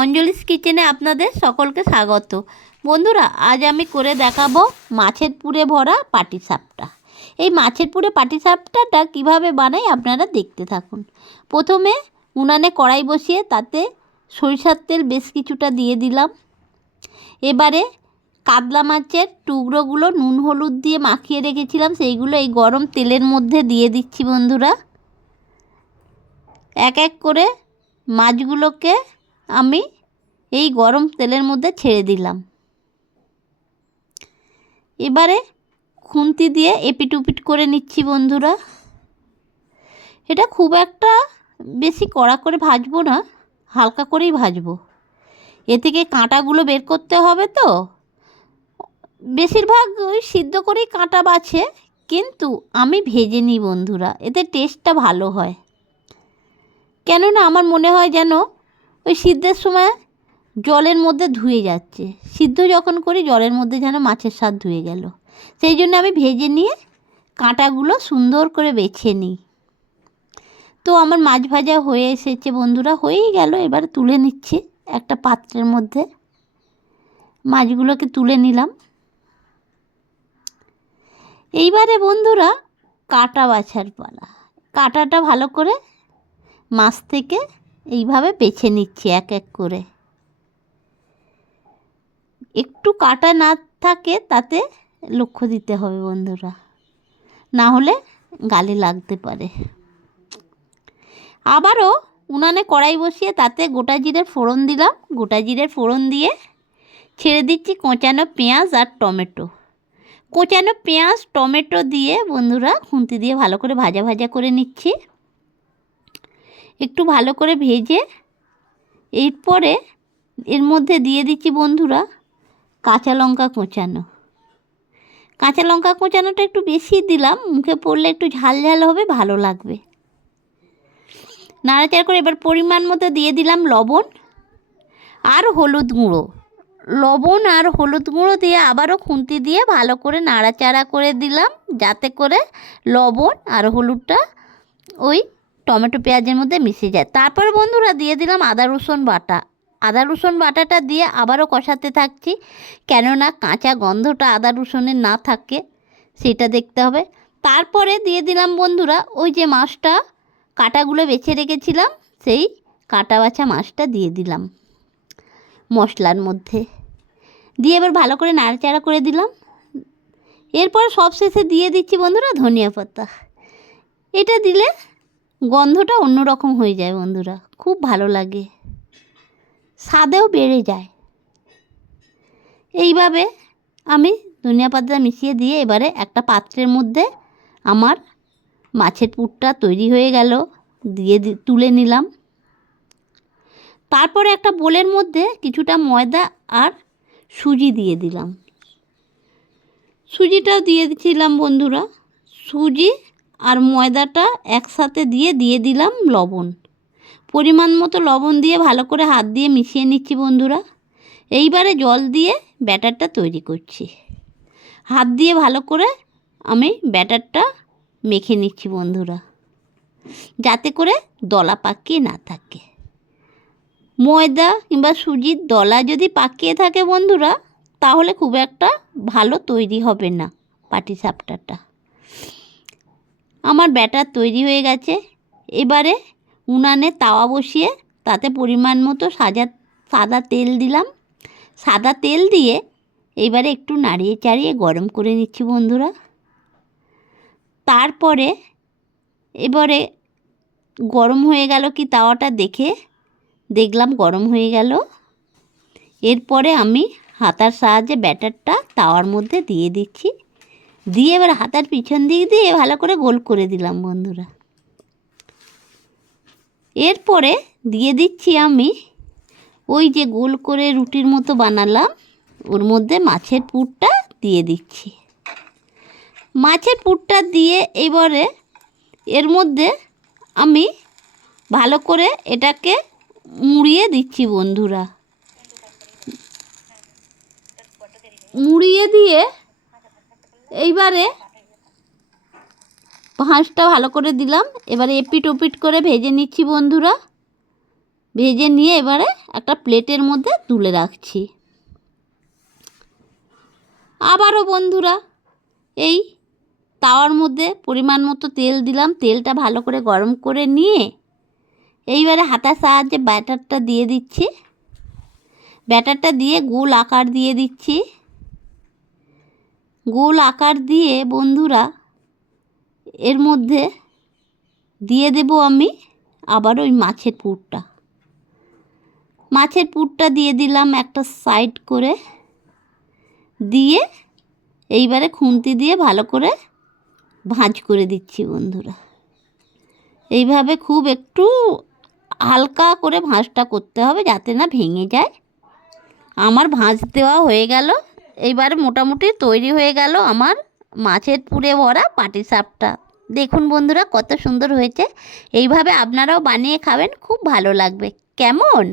অঞ্জলিস কিচেনে আপনাদের সকলকে স্বাগত। বন্ধুরা, আজ আমি করে দেখাবো মাছের পুরে ভরা পাটিসাপটা। এই মাছের পুরে পাটিসাপটাটা কিভাবে বানাই আপনারা দেখতে থাকুন। প্রথমে উনানে কড়াই বসিয়ে তাতে সরিষার তেল বেশ কিছুটা দিয়ে দিলাম। এবারে কাতলা মাছের টুকরোগুলো নুন হলুদ দিয়ে মাখিয়ে রেখেছিলাম, সেইগুলো এই গরম তেলের মধ্যে দিয়ে দিচ্ছি বন্ধুরা। এক এক করে মাছগুলোকে আমি এই গরম তেলের মধ্যে ছেড়ে দিলাম। এবারে খুন্তি দিয়ে এপিট উপিট করে নিচ্ছি বন্ধুরা। এটা খুব একটা বেশি কড়া করে ভাজবো না, হালকা করেই ভাজবো। এ থেকে কাঁটাগুলো বের করতে হবে, তো বেশিরভাগ ওই সিদ্ধ করেই কাঁটা বাছে, কিন্তু আমি ভেজে নিই বন্ধুরা, এতে টেস্টটা ভালো হয়। কেননা আমার মনে হয় যেন ওই সিদ্ধের সময় জলের মধ্যে ধুয়ে যাচ্ছে, সিদ্ধ যখন করি জলের মধ্যে যেন মাছের স্বাদ ধুয়ে গেল। সেই জন্য আমি ভেজে নিয়ে কাঁটাগুলো সুন্দর করে বেছে নিই। তো আমার মাছ ভাজা হয়ে এসেছে বন্ধুরা, হয়েই গেল। এবার তুলে নিচ্ছি একটা পাত্রের মধ্যে, মাছগুলোকে তুলে নিলাম। এইবারে বন্ধুরা কাঁটা বাছার পালা। কাঁটাটা ভালো করে মাছ থেকে এইভাবে বেছে নিচ্ছি এক এক করে। একটু কাটা না থাকে তাতে লক্ষ্য দিতে হবে বন্ধুরা, না হলে গালে লাগতে পারে। আবারও উনানে কড়াই বসিয়ে তাতে গোটা জিরের ফোড়ন দিলাম। গোটা জিরের ফোড়ন দিয়ে ছেড়ে দিচ্ছি কোঁচানো পেঁয়াজ আর টমেটো। কোঁচানো পেঁয়াজ টমেটো দিয়ে বন্ধুরা খুন্তি দিয়ে ভালো করে ভাজা ভাজা করে নিচ্ছি। একটু ভালো করে ভেজে এরপরে এর মধ্যে দিয়ে দিচ্ছি বন্ধুরা কাঁচা লঙ্কা কোঁচানো। কাঁচা লঙ্কা কোঁচানোটা একটু বেশি দিলাম, মুখে পড়লে একটু ঝাল ঝাল হবে, ভালো লাগবে। নাড়াচাড়া করে এবার পরিমাণ মতো দিয়ে দিলাম লবণ আর হলুদ গুঁড়ো। লবণ আর হলুদ গুঁড়ো দিয়ে আবারও খুন্তি দিয়ে ভালো করে নাড়াচাড়া করে দিলাম, যাতে করে লবণ আর হলুদটা ওই টমেটো পেঁয়াজের মধ্যে মিশে যায়। তারপর বন্ধুরা দিয়ে দিলাম আদা রসুন বাটা। আদা রসুন বাটাটা দিয়ে আবারও কষাতে থাকছি, কেননা কাঁচা গন্ধটা আদা রসুনের না থাকে সেটা দেখতে হবে। তারপরে দিয়ে দিলাম বন্ধুরা ওই যে মাছটা কাঁটাগুলো বেছে রেখেছিলাম, সেই কাঁটা বাছা মাছটা দিয়ে দিলাম মশলার মধ্যে, দিয়ে এবার ভালো করে নাড়াচাড়া করে দিলাম। এরপর সবশেষে দিয়ে দিচ্ছি বন্ধুরা ধনিয়া পাতা। এটা দিলে গন্ধটা অন্যরকম হয়ে যায় বন্ধুরা, খুব ভালো লাগে, স্বাদেও বেড়ে যায়। এইভাবে আমি ধনিয়া পাতা মিশিয়ে দিয়ে এবারে একটা পাত্রের মধ্যে আমার মাছের পুরটা তৈরি হয়ে গেল, দিয়ে তুলে নিলাম। তারপরে একটা বোলের মধ্যে কিছুটা ময়দা আর সুজি দিয়ে দিলাম। সুজিটাও দিয়ে দিয়েছিলাম বন্ধুরা। সুজি আর ময়দাটা একসাথে দিয়ে দিলাম লবণ। পরিমাণ মতো লবণ দিয়ে ভালো করে হাত দিয়ে মিশিয়ে নিচ্ছি বন্ধুরা। এইবারে জল দিয়ে ব্যাটারটা তৈরি করছি। হাত দিয়ে ভালো করে আমি ব্যাটারটা মেখে নিচ্ছি বন্ধুরা, যাতে করে দলা পাকিয়ে না থাকে। ময়দা কিংবা সুজির দলা যদি পাকিয়ে থাকে বন্ধুরা, তাহলে খুব একটা ভালো তৈরি হবে না পাটিসাপটাটা। আমার ব্যাটার তৈরি হয়ে গেছে। এবারে উনানে তাওয়া বসিয়ে তাতে পরিমাণ মতো সাদা তেল দিলাম। সাদা তেল দিয়ে এবারে একটু নাড়িয়ে চাড়িয়ে গরম করে নিচ্ছি বন্ধুরা। তারপরে এবারে গরম হয়ে গেল কি তাওয়াটা দেখলাম গরম হয়ে গেল। এরপরে আমি হাতার সাহায্যে ব্যাটারটা তাওয়ার মধ্যে দিয়ে দিচ্ছি, দিয়ে এবার হাতার পিছন দিক দিয়ে ভালো করে গোল করে দিলাম বন্ধুরা। এরপরে দিয়ে দিচ্ছি আমি ওই যে গোল করে রুটির মতো বানালাম, ওর মধ্যে মাছের পুরটা দিয়ে দিচ্ছি। মাছের পুরটা দিয়ে এবারে এর মধ্যে আমি ভালো করে এটাকে মুড়িয়ে দিচ্ছি বন্ধুরা। মুড়িয়ে দিয়ে এইবারে ভাঁজটা ভালো করে দিলাম। এবারে এপিট ওপিট করে ভেজে নিচ্ছি বন্ধুরা। ভেজে নিয়ে এবারে একটা প্লেটের মধ্যে তুলে রাখছি। আবারও বন্ধুরা এই তাওয়ার মধ্যে পরিমাণ মতো তেল দিলাম। তেলটা ভালো করে গরম করে নিয়ে এইবারে হাতার সাহায্যে ব্যাটারটা দিয়ে দিচ্ছি। ব্যাটারটা দিয়ে গোল আকার দিয়ে দিচ্ছি। গোল আকার দিয়ে বন্ধুরা এর মধ্যে দিয়ে দেব আমি আবার ওই মাছের পুরটা। মাছের পুরটা দিয়ে দিলাম একটা সাইড করে, দিয়ে এইবারে খুন্তি দিয়ে ভালো করে ভাঁজ করে দিচ্ছি বন্ধুরা। এইভাবে খুব একটু হালকা করে ভাঁজটা করতে হবে যাতে না ভেঙে যায়। আমার ভাঁজ দেওয়া হয়ে গেল। এইবারে মোটামুটি তৈরি হয়ে গেল আমার মাছের পুরে ভরা পাটিসাপটা। দেখুন বন্ধুরা কত সুন্দর হয়েছে। এইভাবে আপনারাও বানিয়ে খাবেন, খুব ভালো লাগবে। কেমন?